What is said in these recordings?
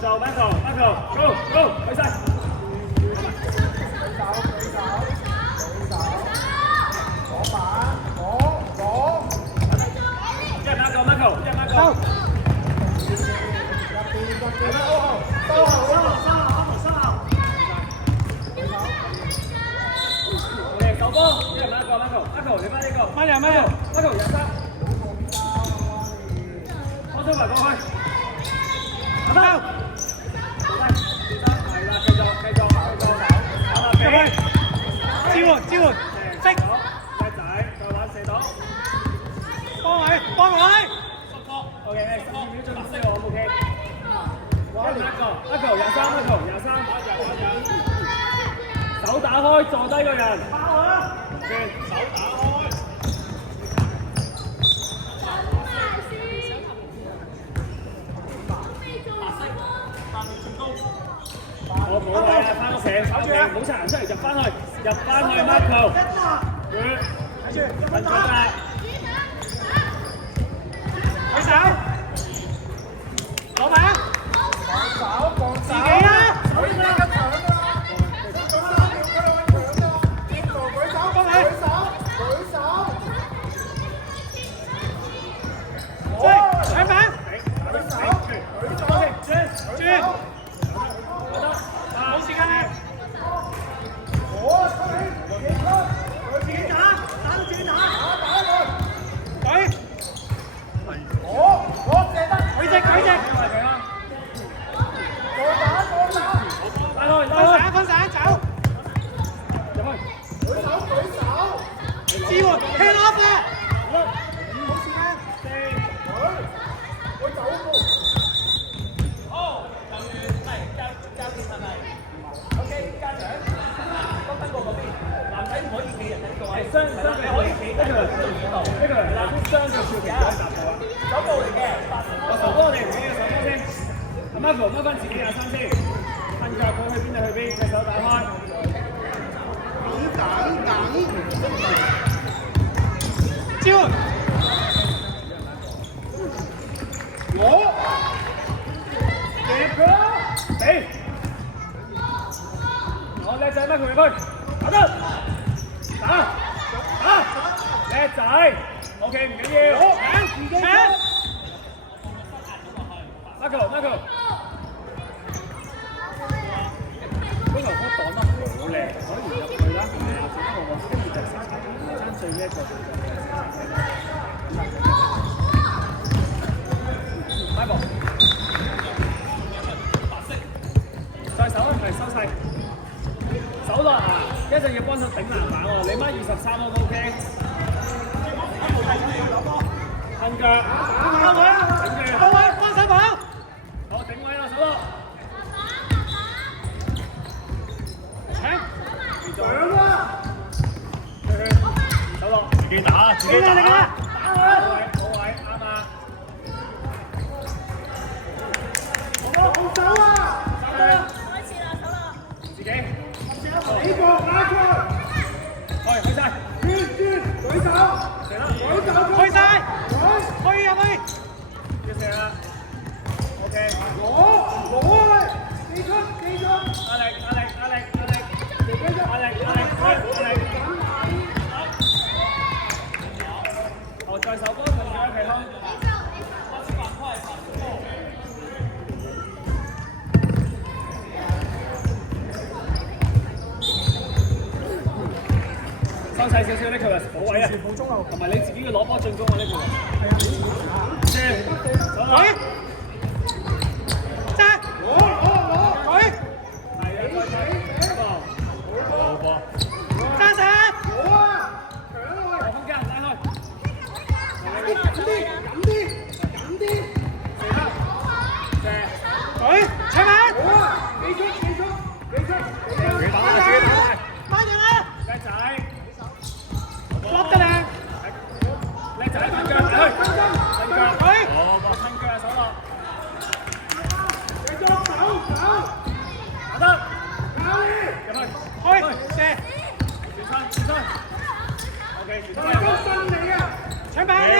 就 Michael，Go，去晒。Michael，手波，一人Michael，你翻呢個，Michael 廿三，我收埋過去，阿包，係啦，繼續，支援，識，叻仔，再玩射到，幫位。OK， 12秒進先喎 ，OK。Michael 23，手打開，坐低個人。手打開。我冇位啊，翻屋企，守住啊，唔好行出嚟，入翻去 Michael。睇住，跟住啦。舉手，攞埋啊！自己啊！手應該一搶㗎啦！幫你！舉手！搶板！轉！冇時間啊！自己打到自己打！舉！我射得，舉隻，分散，走，入去，舉手，支援 ，hand off 啊，冇時間，4，我走步，交接係咪 ？OK， 家長，都登過嗰邊，男仔唔可以企人喺呢個位，雙你可以企喺度，呢個係啦，雙腳跳平腳踏步啊。手部嚟嘅，我手波我哋唔記得手波先。阿 Michael 掹翻自己23先，瞓覺佢去邊就去邊，隻手打開。招！我夾佢，俾。我叻仔 Michael 入去，打得，打，叻仔 ，OK 唔緊要，搶。Michael，嗰球波擋得好靚，可以入去啦。只不過我跟住就爭最呢一個。Michael， 再手係咪收細？手落啊！一陣要幫手頂籃板喎，你掹23都 OK。蹬腳，頂住，幫手跑。好，頂位啦，手落。搶啊！手落，自己打。好位，啱啊！好手啊！開始啦，手落。自己。起步打出。去晒。轉，舉手。射啦，去晒。去入去。要射啦。OK， 攞啊！記出，壓力，好，再手波，同佢一齊咯。收細少少呢個補位啊，同埋你自己要攞波進攻啊呢個。手攞。搶板你，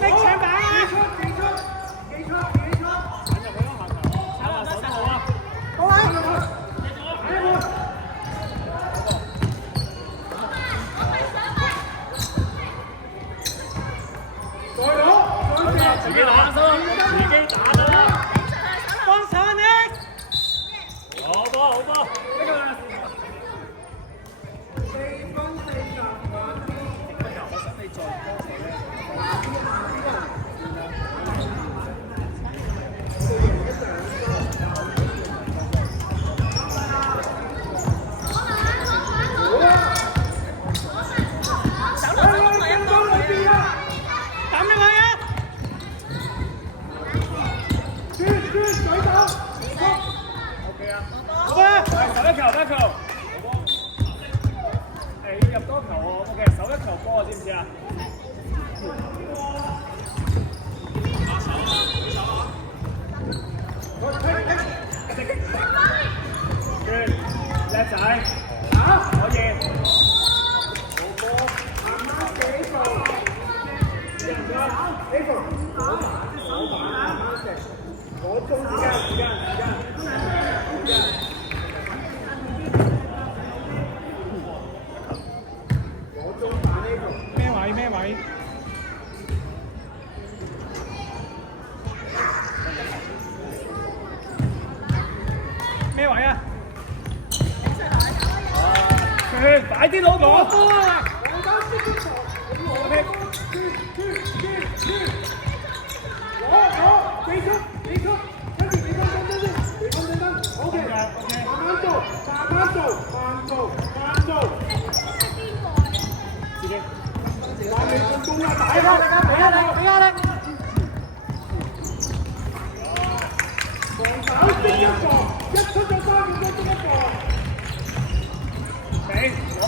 拎搶板啊！記出！係手一球，一球。誒要入多球喎，OK，手一球波知唔知啊？叻仔，可以。慢慢幾步，幾步，慢慢食，我中時間。我中打呢個。咩位？咩位？咩位啊？快啲攞波啊！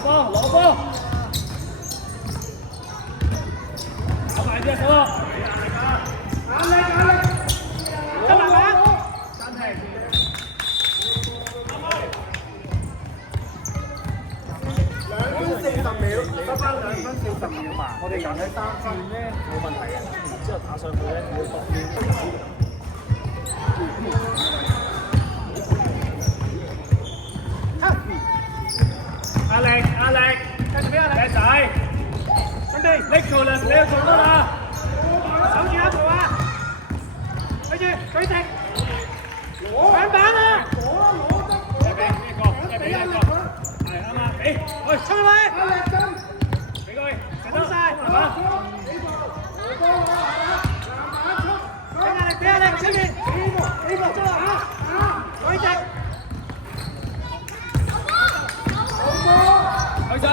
攞波！攞埋隻手咯！眼力！得慢慢！暫停。2分40秒，得翻2分40秒嘛。我哋揀喺3分咧，冇問題嘅。然之後打上去咧，會6秒。壓力，跟住俾壓力，靚仔，準備 ，Nicholas 你要做得啦，守住一步啊，跟住舉直，上板啊，俾呢個，係啱啊，俾，喂，出去，俾佢，好晒，係嘛？俾壓力，出面，呢個出嚟啊，舉直。去晒，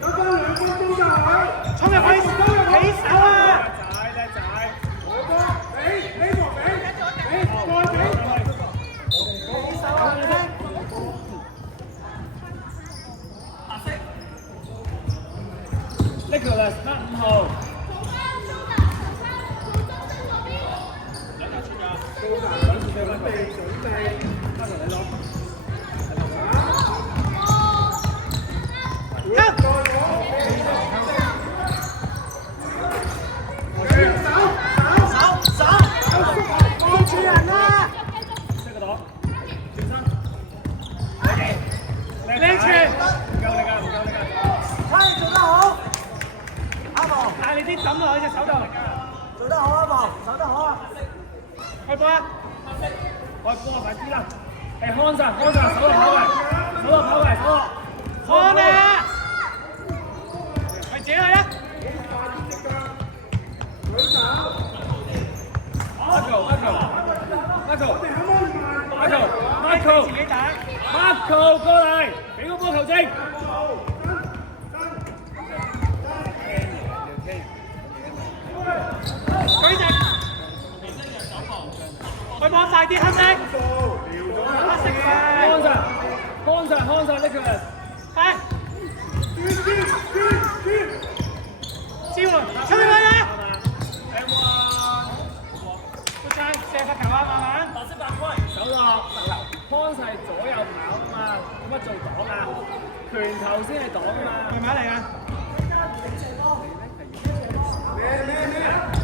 得翻2分鐘就係，衝入去，起手啊！叻仔，我哥，俾，再俾，起手啊！白色 ，Nicholas 得5號。準備，加上你攞。抌落去隻手度，做得好啊，寶，守得好啊！開波啊！開波啊！快啲啦！誒，看實，手落跑位，看啊！係自己去啦！Marco 過嚟，俾個波球證。舉直，佢幫晒啲黑色，黑色嘅，看實呢個人，係，支援，出去啦！出晒，射罰球啊，慢慢，白色白規，手落，看晒左右跑啊嘛，做乜做擋啊？拳頭先係擋啊嘛，慢慢嚟啊！咩？